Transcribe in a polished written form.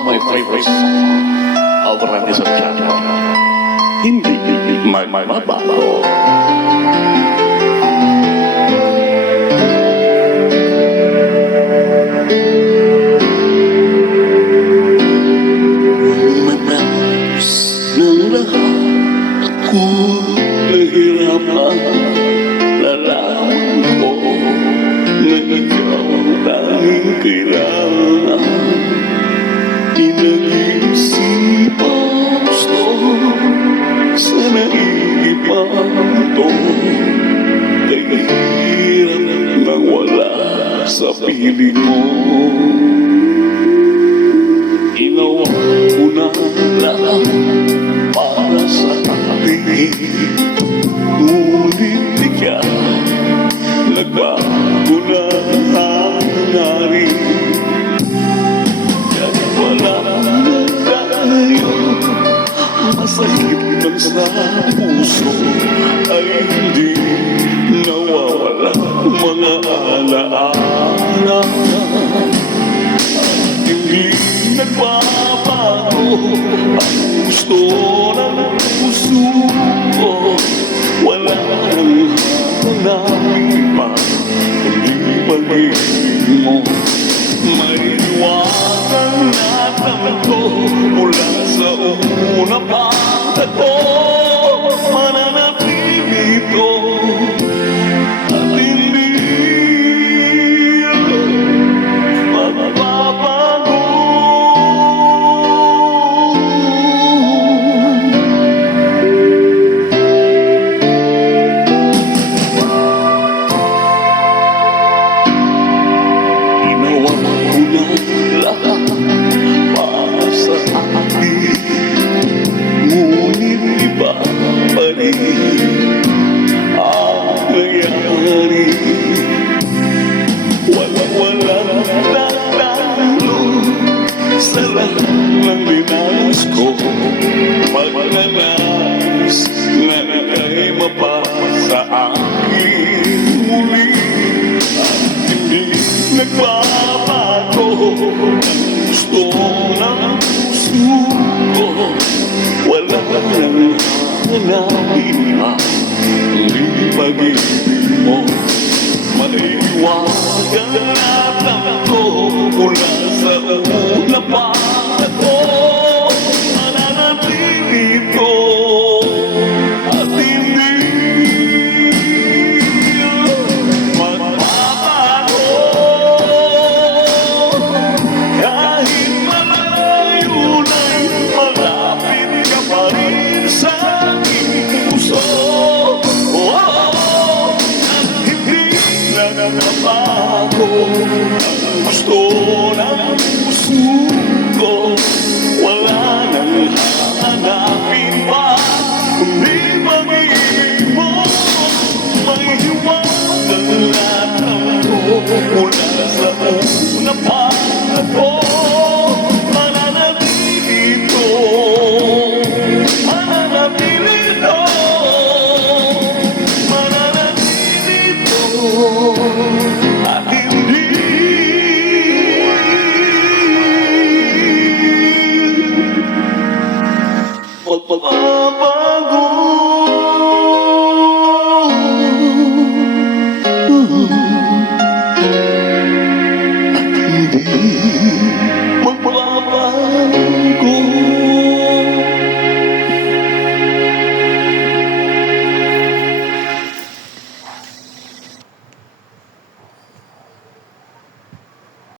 of my favorite song of Randy Santiago. Hindi magbabago. Matapos ng lahat, ako nahirapan. Nalaman ko na ikaw ang tanging kailangan. Pinag-iisipan gusto sa naiipan to. Kay hirap nang wala sa piling mo. Ginawa ko na lang para sa atin. Ngunit ikaw nagbago na hangarin. Kahit wala na tayo, masakit lang sa puso ay hindi nawawala mga alaala. Hindi nagbabago ang gusto ng puso ko. Wala nang hanapin pa kundi pag-ibig mo. May iwanan natin ko mula sa una pang tato. Mananatili ito at hindi magbabago. Ginawa ko na lahat para sa atin. Ngunit iba pa rin ang nangyari. Walang tatalo sa lahat ng dinanas ko. Pagkanas na ika'y mapasa akin muli. At hindi nagbabago ang gusto ng puso ko. Wala nang hanapin pa kundi pag-ibig mo. Maiiwagan natin ko mula sa una pa ako. Mananatili ito at hindi magbabago. Kahit malayo na'y malapit ka pa rin sa aking puso. At hindi nagbabago ang gusto ng